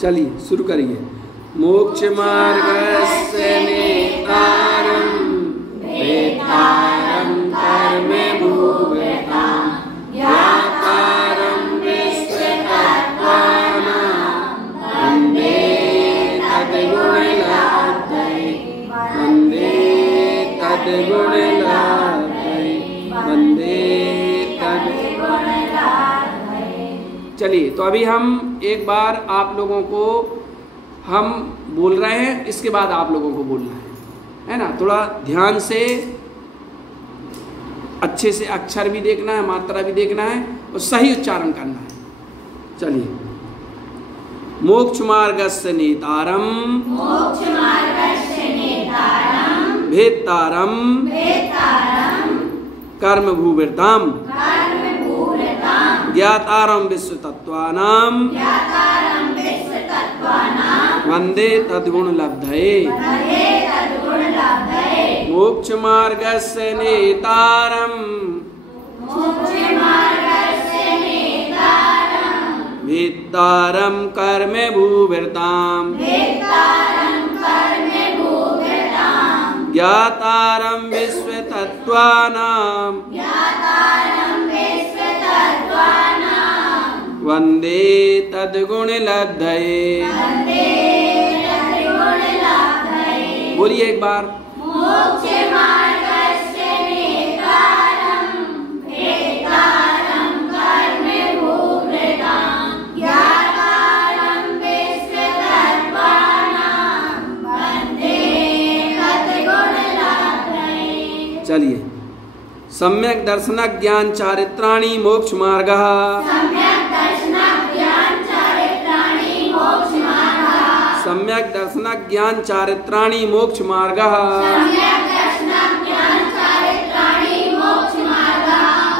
चलिए शुरू करिए। मोक्ष मार्गस्य नेतारं वेत्तारं कर्म भूभृतां ज्ञातारं विश्वतत्त्वानां वन्दे तद्गुणलब्धये वन्दे तद्गुणलब्धये वन्दे तद्गुणलब्धये। चलिए, तो अभी हम एक बार आप लोगों को हम बोल रहे हैं, इसके बाद आप लोगों को बोलना है ना। थोड़ा ध्यान से अच्छे से अक्षर भी देखना है, मात्रा भी देखना है और सही उच्चारण करना है। चलिए, मोक्ष मार्गस्य नेतारं भेत्तारं कर्म भूभृतां ज्ञातारं विश्वतत्त्वानां वन्दे तद्गुणलब्धये। मोक्ष मार्गस्य नेतारं भेत्तारं कर्म भूभृतां ज्ञातारं विश्वतत्त्वानां वन्दे तद्गुणलब्धये। बोलिए एक बार। चलिए, सम्यक दर्शन ज्ञान चारित्राणि मोक्ष मार्गः सम्यक दर्शन ज्ञान चारित्राणि मोक्ष मार्गः।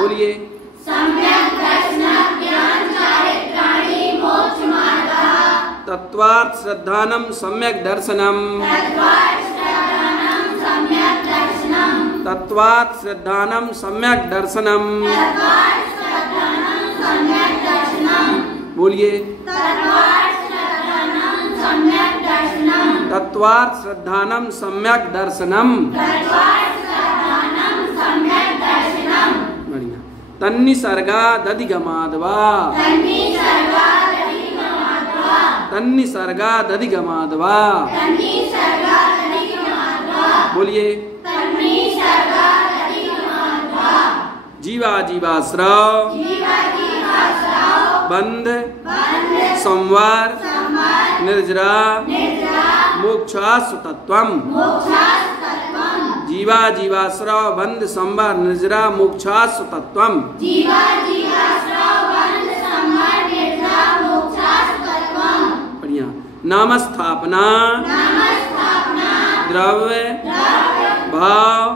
बोलिए। तत्वार्थ श्रद्धानं सम्यक दर्शनम् तत्वात् श्रद्धानं सम्यक दर्शनम्। बोलिए। तत्वात् श्रद्धानं सम्यक दर्शनम्। बढ़िया। तन्निसर्गादधिगमाद्वा तन्निसर्गादधिगमाद्वा। बोलिए। जीवा जीवाश्रव बंध संवार निर्जरा मोक्षासु तत्वम्। जीवा जीवाश्रव बंध संवार निर्जरा मोक्षासु तत्वम्। बढ़िया। नामस्थापना द्रव्य भाव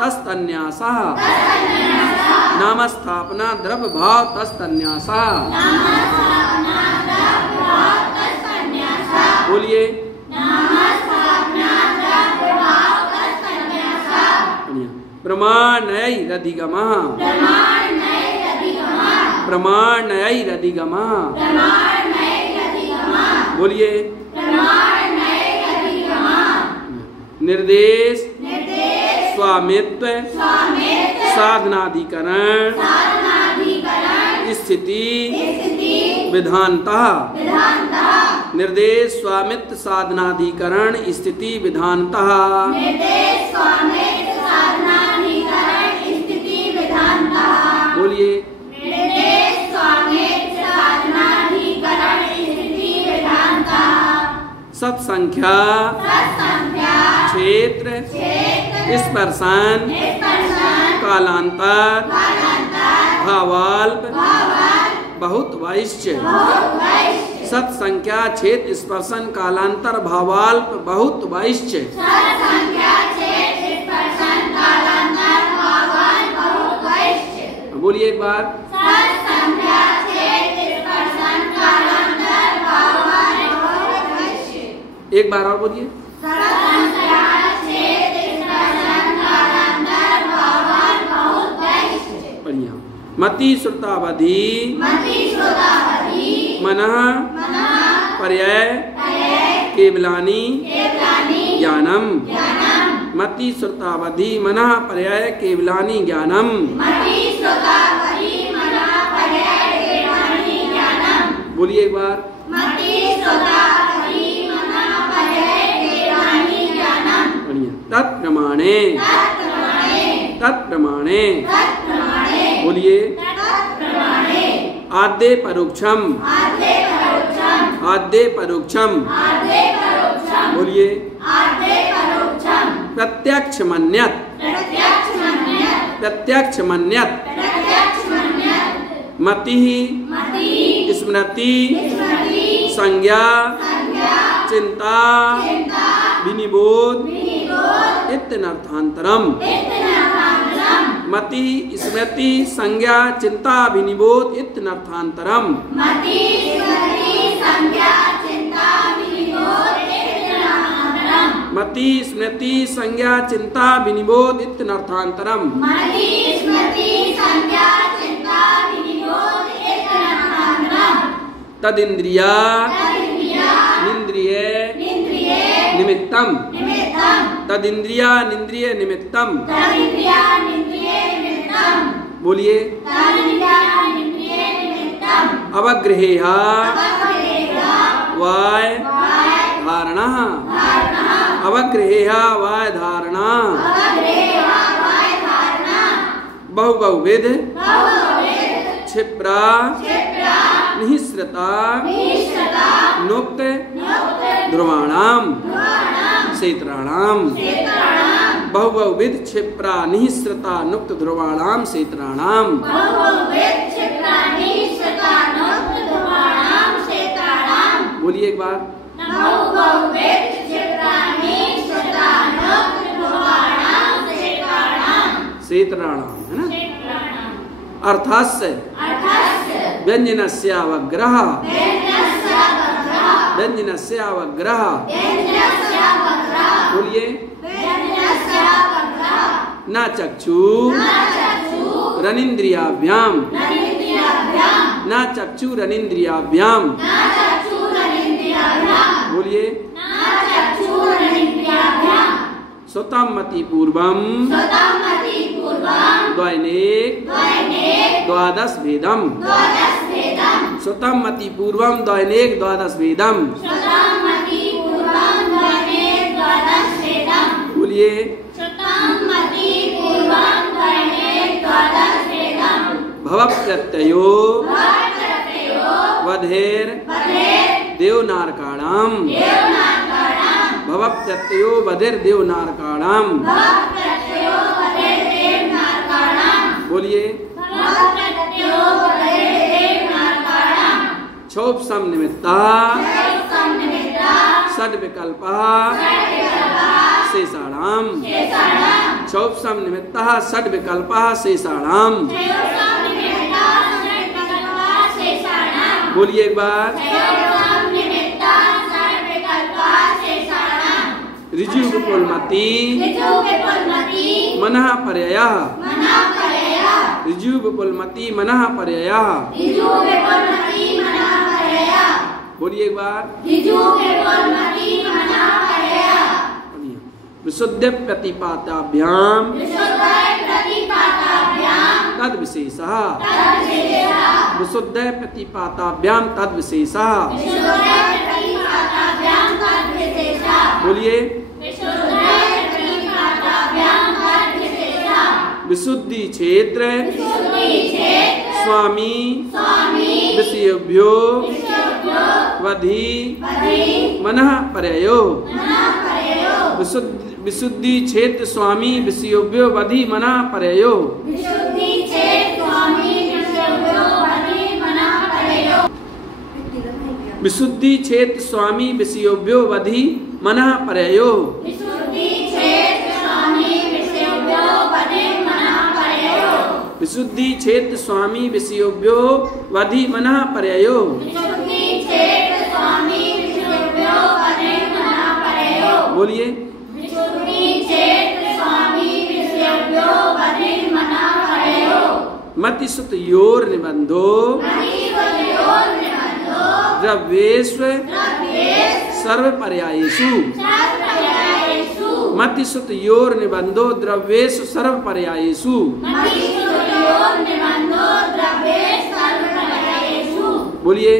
तस्तन्यासः। नामस्थापना द्रव्य भाव तस्तन्यासः। बोलिए। प्रमाणैरधिगमः प्रमाणैरधिगमः। बोलिए। निर्देश स्वामित्व साधनाधिकरण स्थिति विधानतः। निर्देश स्वामित्व साधनाधिकरण स्थिति विधानतः। बोलिए। सत्संख्या क्षेत्र स्पर्शन कालांतर भावाल्प बहुत वैश्य। सत्संख्या क्षेत्र स्पर्शन कालांतर भावाल्प बहुत वैश्य। बोलिए एक बार। एक बार और बोलिए। बढ़िया। मति श्रुतावधि मनः पर्याय केवलानि ज्ञानम मति श्रुतावधि मनः पर्याय केवलानि ज्ञानम। बोलिए एक बार। तत्प्रमाणे तत्प्रमाणे बोलिए। आद्य परोक्षम आद्य परोक्षम बोलिए। प्रत्यक्ष मन्यत प्रत्यक्ष मन्यत मति स्मृति संज्ञा चिंता विनिबोध इत्यनर्थांतरम। मति स्मृति संज्ञा चिंता विनिबोध इत्यनर्थांतरम। मति स्मृति संज्ञा चिंता विनिबोध इत्यनर्थांतरम। तदिंद्रिया निंद्रिय निमित्तम तदिंद्रिया निंद्रिय निमित्तम बोलिए। अवग्रहेहा वाय धारणा अवग्रहेहा वाय धारणा बहुबहुविध क्षिप्रा निःसृता नुक्त ध्रुवाणाम क्षेत्राणाम। बहुबहुविध क्षिप्रा निःसृता नुक्त ध्रुवाणाम क्षेत्राणाम। बोलिए एक बार। क्षेत्राणाम है ना। अर्थस्य व्यंजनस्य अवग्रह व्यंजनस्य अवग्रह बोलिए। न चक्षु रनिंद्रियाभ्याम न चक्षु रनिंद्रियाभ्याम बोलिए। स्वतम मति पूर्वम द्वैनिक द्वादश भेदम स्वतम मति पूर्वम द्वैनिक द्वादश भेदम बोलिए। भव प्रत्ययो वधेर देवनारकाणाम भव प्रत्ययो वधेर देवनारकाणाम बोलिए। क्षोभसम निमित्ता षड विकल्पः शेषाणाम क्षोभसम निमित्तः षड विकल्पः शेषाणाम बोलिए एक बार। ऋजु विपुलमति मनः पर्ययः ऋजु विपुलमति मनः पर्ययः बोलिए एक बार। विशुद्ध प्रतिपाताभ्याम तद विशेषः विशुद्ध प्रतिपाताभ्याम तद विशेषः बोलिए। विशुद्धि क्षेत्र स्वामी विषयभ्यो वधि मनः परयो विशुद्धि क्षेत्र स्वामी विषयोभ्यो वधि मनः परयो विशुद्धि क्षेत्र स्वामी विषयोभ्यो वधि मनः परयो विशुद्धि क्षेत्र स्वामी विषयोभ्यो वधि मनः परयो बोलिए। मति सुत योर निबंधो द्रव्येषु सर्वपर्यायेषु मतिश्रुतयोर्निबन्धो द्रव्येषु सर्वपर्यायेषु। बोलिए।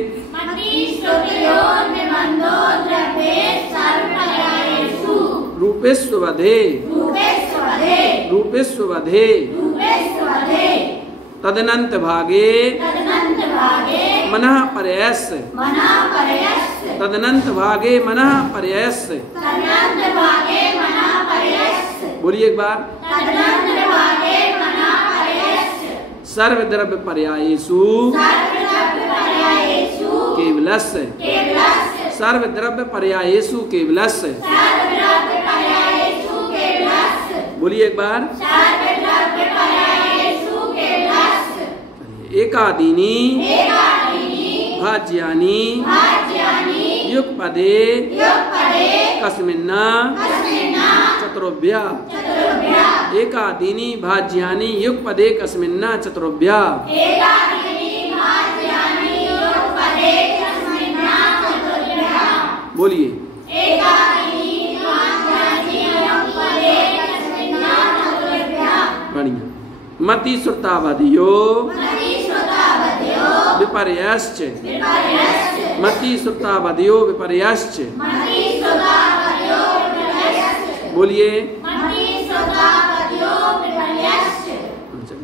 रूपेष्वधे रूपेष्वधे तदनंत भागे मनः पर्ययस् तदनंत भागे मनः पर्ययस्। बोलिए एक बार। सर्वद्रव्य पर्यायेषु केवलस्य सर्वद्रव्य पर्यायेषु केवलस्य। बोलिए एक बार। एकादीनि भाज्यानि युगपदे कस्मिन् चतुर्भ्य। एकादीनि भाज्यानि युगपदे कस्मिन् चतुर्भ्य। बोलिए। बढ़िया। मति श्रुतावधियो विपर्यश्च मति श्रुतावधियो विपर्यश्च। बोलिए।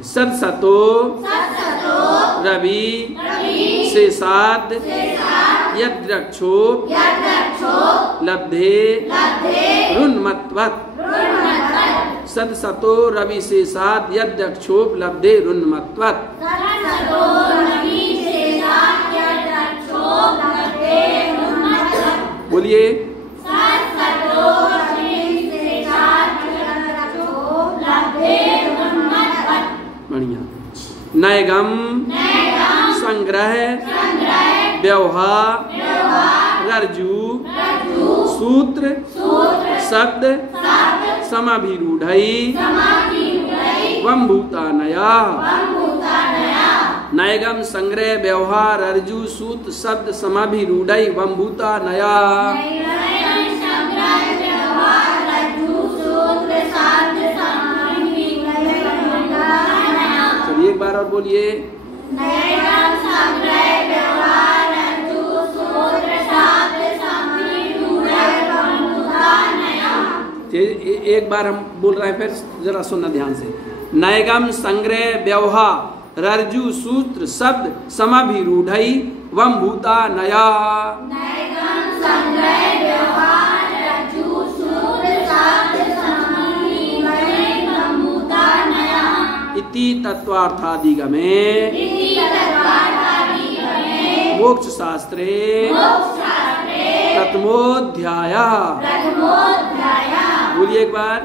सत्सतो रवि शेषाद यद्रक्षो लब्धे रुन्मत्वत्। सत्सतो रवि शेषाद यद्रक्षोप लब्धे रुन्मत्वत्। बोलिए। बढ़िया। नैगम संग्रह व्यवहार रज्जु सूत्र शब्द समाभिरूढ़ई वंभूतानया। नैगम संग्रह व्यवहार रज्जु सूत्र शब्द समाभिरूढ़ई वंभूतानया। चलिए एक बार और बोलिए। एक बार हम बोल रहे हैं, फिर जरा सुनना ध्यान से। नैगम संग्रह व्यवहार रज्जु सूत्र शब्द समाभिरूढ़ई वंभूता नया। इति तत्वार्थादिगमे मोक्ष शास्त्रे प्रथमोऽध्यायः। बोलिए एक बार।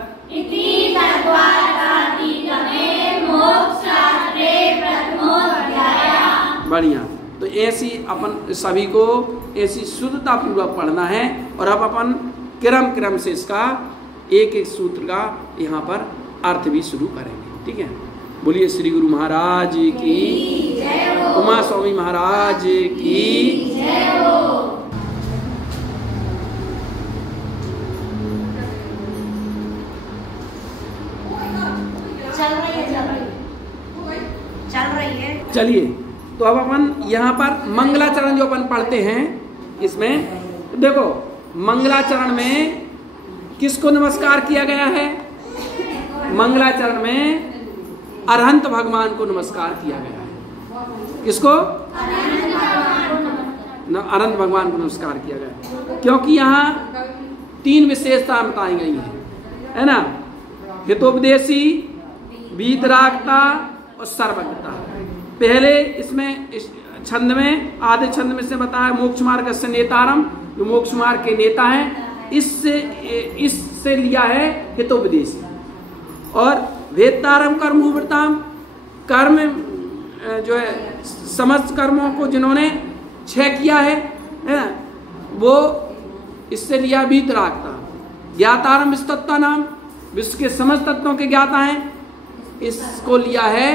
बढ़िया। तो ऐसी अपन सभी को ऐसी शुद्धता पूर्वक पढ़ना है और अब अपन क्रम से इसका एक एक सूत्र का यहाँ पर अर्थ भी शुरू करेंगे। ठीक है। बोलिए श्री गुरु महाराज की, उमा स्वामी महाराज की। चलिए तो अब अपन यहाँ पर मंगलाचरण जो अपन पढ़ते हैं, इसमें देखो मंगलाचरण में किसको नमस्कार किया गया है? मंगलाचरण में अरहंत भगवान को नमस्कार किया गया है। किसको? अरहंत भगवान को नमस्कार किया गया है, क्योंकि यहाँ 3 विशेषता बताई गई है ना। हितोपदेशी, वीतरागता और सर्वज्ञता। पहले इसमें इस छंद में आधे छंद में से बताया मोक्ष मार्ग से नेतारम, जो मोक्ष मार्ग के नेता हैं, इससे लिया है हितोपदेशी। और वेत्तारम कर्मोवृताम, कर्म जो है समस्त कर्मों को जिन्होंने क्षय किया है ना, वो इससे लिया वीतरागता। ज्ञातारम विस्तत्ता नाम, विश्व के समस्त तत्वों के ज्ञाता हैं, इसको लिया है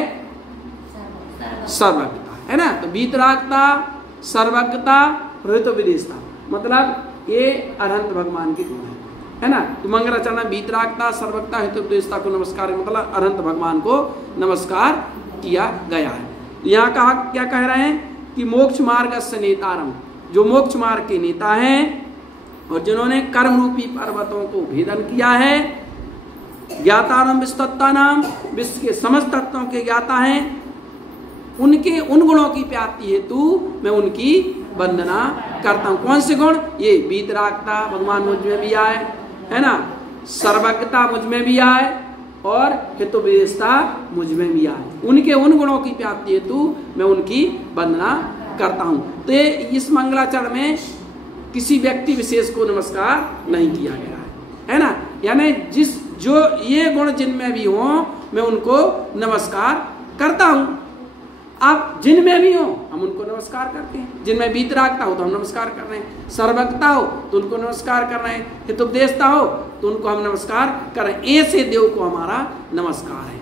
सर्वज्ञता, है ना। तो वीतरागता, सर्वज्ञता हितोपदेशता, मतलब ये अरहंत भगवान के गुण है ना। तो मंगलाचरण वीतरागता, सर्वज्ञता, हितोपदेशता को नमस्कार, मतलब अरहंत भगवान को नमस्कार किया गया है। यहाँ कहा क्या कह रहे हैं कि मोक्ष मार्ग से नेतारम, जो मोक्ष मार्ग के नेता हैं और जिन्होंने कर्म रूपी पर्वतों को भेदन किया है, ज्ञातारम विस्तत्ता नाम, विश्व के समस्त तत्वों के ज्ञाता हैं, उनके उन गुणों की प्राप्ति हेतु मैं उनकी वंदना करता हूँ। कौन से गुण? ये वीतरागता भगवान मुझ में भी आए, है ना, सर्वज्ञता मुझ में भी आए और हितोपदेशता मुझ में भी आए। उनके उन गुणों की प्राप्ति हेतु मैं उनकी वंदना करता हूँ। तो इस मंगलाचरण में किसी व्यक्ति विशेष को नमस्कार नहीं किया गया है ना। यानी जो ये गुण जिनमें भी हो मैं उनको नमस्कार करता हूँ। आप जिनमें भी हो हम उनको नमस्कार करते हैं। जिनमें वीतरागता हो तो हम नमस्कार कर रहे हैं, सर्वज्ञता हो तो उनको नमस्कार कर रहे हैं, हितोपदेशता हो तो उनको हम नमस्कार कर रहे हैं। ऐसे देव को हमारा नमस्कार है,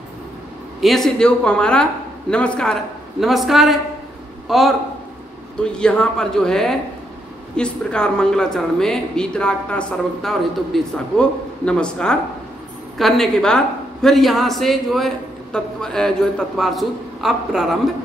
ऐसे देव को हमारा नमस्कार है। और तो यहाँ पर जो है इस प्रकार मंगलाचरण में वीतरागता, सर्वज्ञता और हितोपदेशता को नमस्कार करने के बाद फिर यहाँ से जो है तत्वार सूत्र अब प्रारंभ